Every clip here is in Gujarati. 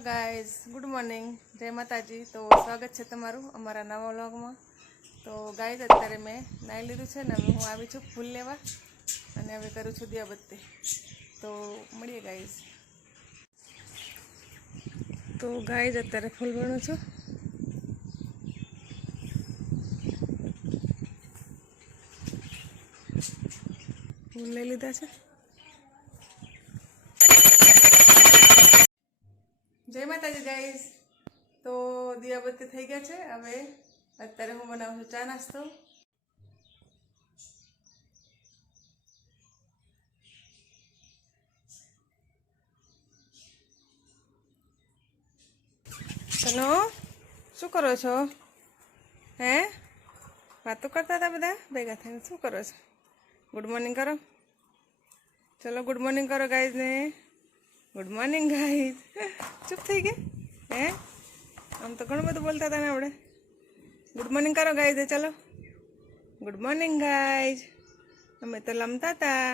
હેલો ગાઈઝ, ગુડ મોર્નિંગ, જય માતાજી। તો સ્વાગત છે તમારું અમારા નવા વ્લોગમાં। તો ગાઈઝ અત્યારે મેં નાહી લીધું છે ને હવે હું આવી છું ફૂલ લેવા અને હવે કરું છું દિયાબત્તી। તો મળીએ ગાઈઝ। તો ગાઈઝ અત્યારે ફૂલ ભણું છું। ફૂલ લઈ લીધા છે। જય માતાજી ગાઈઝ। તો દિયાબત્તી થઈ ગયા છે। હવે અત્યારે હું બનાવું છું ચા નાસ્તો। ચલો, શું કરો છો? હે વાતો કરતા હતા બધા ભેગા થઈને? શું કરો છો? ગુડ મોર્નિંગ કરો। ચલો ગુડ મોર્નિંગ કરો ગાઈઝ ને। Good morning guys. ચૂપ થઈ ગયા? હે આમ તો ઘણું બધું બોલતા હતા ને આપણે। ગુડ મોર્નિંગ કરો ગાઈઝ। ચલો ગુડ મોર્નિંગ ગાઈઝ। અમે તો રમતા હતા,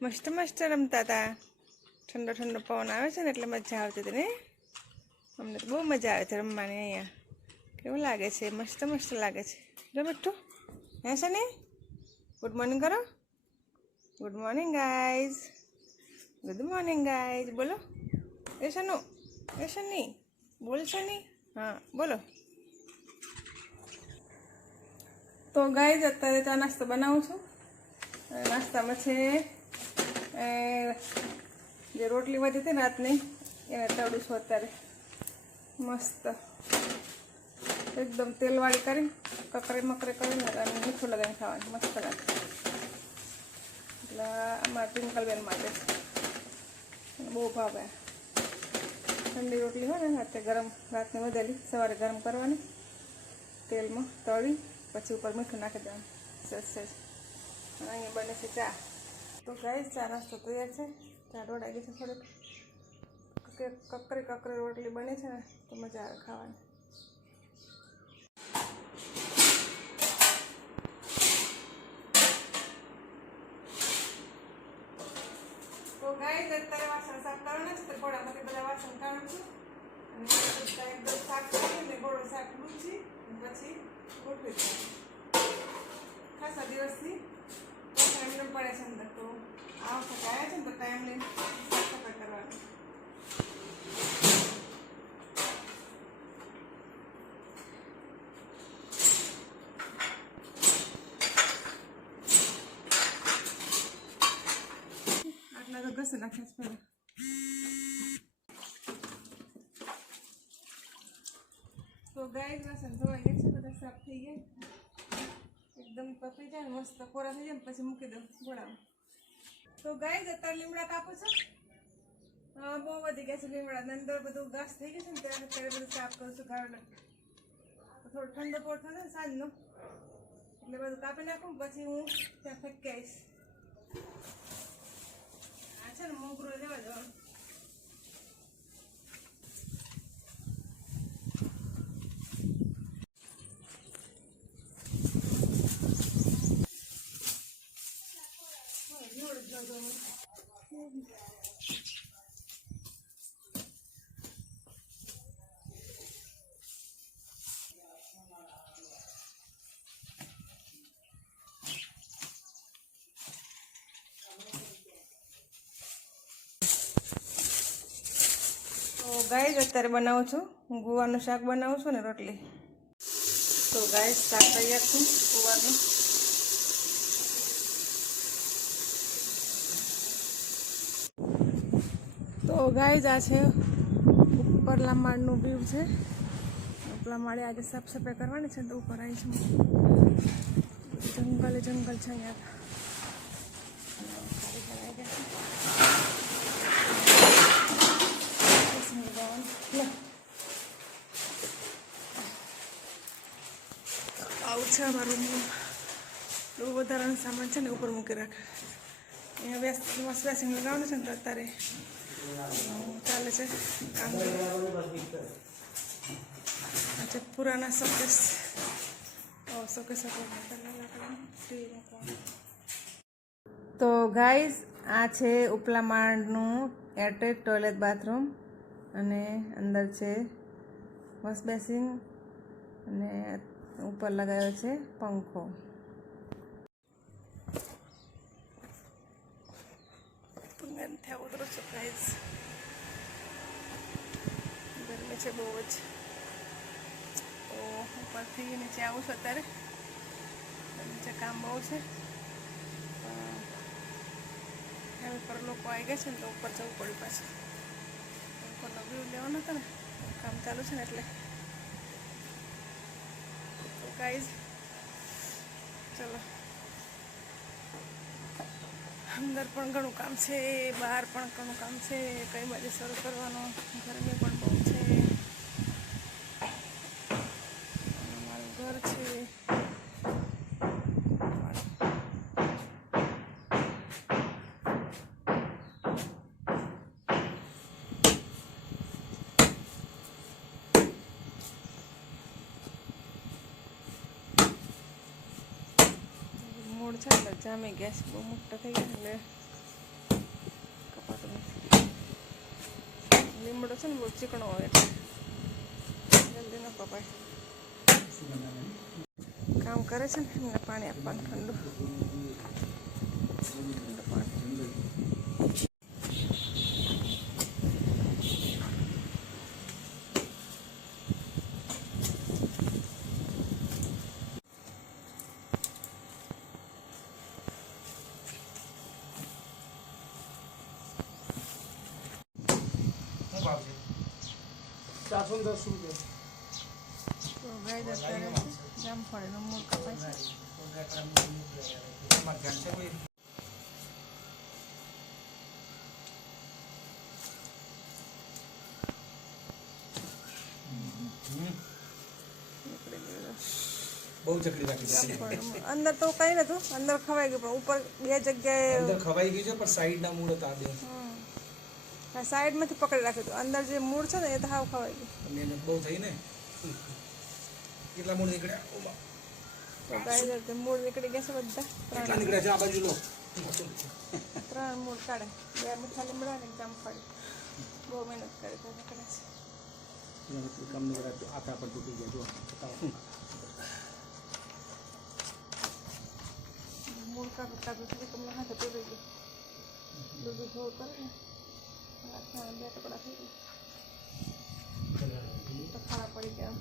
મસ્ત મસ્ત રમતા હતા। ઠંડો ઠંડો પવન આવે છે ને એટલે મજા આવતી હતી ને। અમને તો બહુ મજા આવે છે રમવાની। અહીંયા કેવું લાગે છે? મસ્ત મસ્ત લાગે છે। જો મીઠું હે છે ને? ગુડ મોર્નિંગ કરો। Good morning guys. Good morning guys બોલો। એ શનું? એ શની બોલશો નહીં? હા બોલો। તો ગાઈઝ અત્યારે ચા નાસ્તો બનાવું છું। નાસ્તામાં છે જે રોટલી વધી હતી ને રાતની એને તળું છું અત્યારે મસ્ત એકદમ તેલવાળી કરી કકરે મકરે કરીને અને મીઠું લગાવીને ખાવાની મસ્ત લાગે। એટલે અમારા ટિંકલબેન માટે બહુ ભાવે। ઠંડી રોટલી હોય ને રાતે ગરમ, રાતની વધેલી સવારે ગરમ કરવાની, તેલમાં તળી પછી ઉપર મીઠું નાખી દેવાનું સહેજ। અહીંયા બને છે ચા। તો ગાઈઝ ચા નાસ્તો તૈયાર છે। ચા ઢોળાઈ ગઈ છે થોડીક, કકરી કકરી રોટલી બની છે ને તો મજા આવે ખાવાની। તો ગાઈઝ અત્યારે વાસણ સાફ કરવાના છે તો ઘોડામાંથી બધા વાસણ કાઢું છું અને એકદમ શાક કરીને ઘોડો શાક લૂછી પછી ગોઠવી દઉં। ખાસા દિવસથી વાસણ એમને પડે છે અંદર, તો આ વખતે આવ્યા છે ને તો ટાઈમ લઈને સાફ સફાઈ કરવાની। આટલા તો ઘસી નાખ્યા છે પહેલાં। તો ગાઈઝ વાસણ ધોવાઈ ગયા છે, બધા સાફ થઈ ગયા, એકદમ પકડી જાય ને મસ્ત કોરા થઈ જાય ને પછી મૂકી દઉં ઘોડામાં। તો ગાઈઝ અત્યારે લીમડા કાપું છું। બહુ વધી ગયા છે લીમડા, અંદર બધું ઘાસ થઈ ગયું છે ને ત્યારે અત્યારે બધું સાફ કરું છું ગાર્ડન। તો થોડું ઠંડો પોર થશે ને સાંજનો એટલે બધું કાપી નાખું પછી હું ત્યાં ફેંકી આવીશ। આ છે ને મોગરો લેવા જવાનું। તો ગાઈઝ અત્યારે બનાવું છું હું ગુવારનું શાક બનાવું છું ને રોટલી। તો ગાઈઝ શાક તૈયાર છે ગુવારનું। તો ગાઈઝ આ છે ઉપરલા માળનું વ્યૂ છે। ઉપરલા માળે આજે સાફ સફાઈ કરવાની છે તો ઉપર આવી છું। જંગલ જંગલ છે અહીંયા। આવું છે અમારું બહુ વધારાનો સામાન છે ને ઉપર મૂકી રાખે। અહીંયા વેસિંગ લગાવવાનું છે ને તો અત્યારે ચાલે છે કામ। અચ્છા પુરાના શોકેસ શોકેસ। તો ગાઈઝ આ છે ઉપલા માળનું એટેચ ટોયલેટ બાથરૂમ। અને અંદર છે વોશ બેસિન અને ઉપર લગાવ્યો છે પંખો. થયા ઉતરો છો ગાઈઝ, ગરમી છે બહુ જ. તો ઉપરથી નીચે આવું છું અત્યારે, નીચે કામ બહુ છે. હવે પર લોકો આવી ગયા છે ને તો ઉપર જવું પડ્યું પાછું. ઉપરનો વ્યૂ લેવાનો હતો ને, કામ ચાલુ છે ને એટલે. તો ગાઈઝ ચલો, અંદર પણ ઘણું કામ છે, બહાર પણ ઘણું કામ છે. કઈ બાજુ શરૂ કરવાનું, ગરમી પણ બહુ છે. મારું ઘર છે. મૂળ છે ને જામી ગેસ બહુ મોટા થઈ ગયા એટલે કપાતું નથી. લીમડો છે ને બહુ ચીકણો હોય એટલે જલ્દી ન કપાય. કામ કરે છે ને એમને પાણી આપવાનું ઠંડુ પાણી. ₹410 તો ગાય અત્યારે જામફળીનો મૂળ કપાય છે. બહુ ચકરી રાખી જામફળીનું અંદર તો કઈ નતું, અંદર ખવાઈ ગયું પણ ઉપર બે જગ્યાએ અંદર ખવાઈ ગઈ છે, પણ સાઈડના મૂળ હતા બે. સાઈડમાંથી પકડી રાખ્યું હતું. અંદર જે મૂળ છે ને એ તો હાવ ખવાઈ ગયું. મહેનત બહુ થઈ ને. કેટલા મૂળ નીકળ્યા? તો ગાય મૂળ નીકળી ગયા છે બધા. કેટલા નીકળ્યા છે આ બાજુ લો? 3 મૂળ કાઢે, 2 મીઠા લીમડા ને જામફળી. બહુ મહેનત કરી તો નીકળે છે. કમ નીકળ્યા આખા પર તૂટી ગયા જો. મૂળ કાઢું તમને હાથે તૂટી ગયું. દૂધ ધોળ કરે ને હાથમાં 2 ટુકડા થઈ ગયા તો ખાવા પડી ગયા.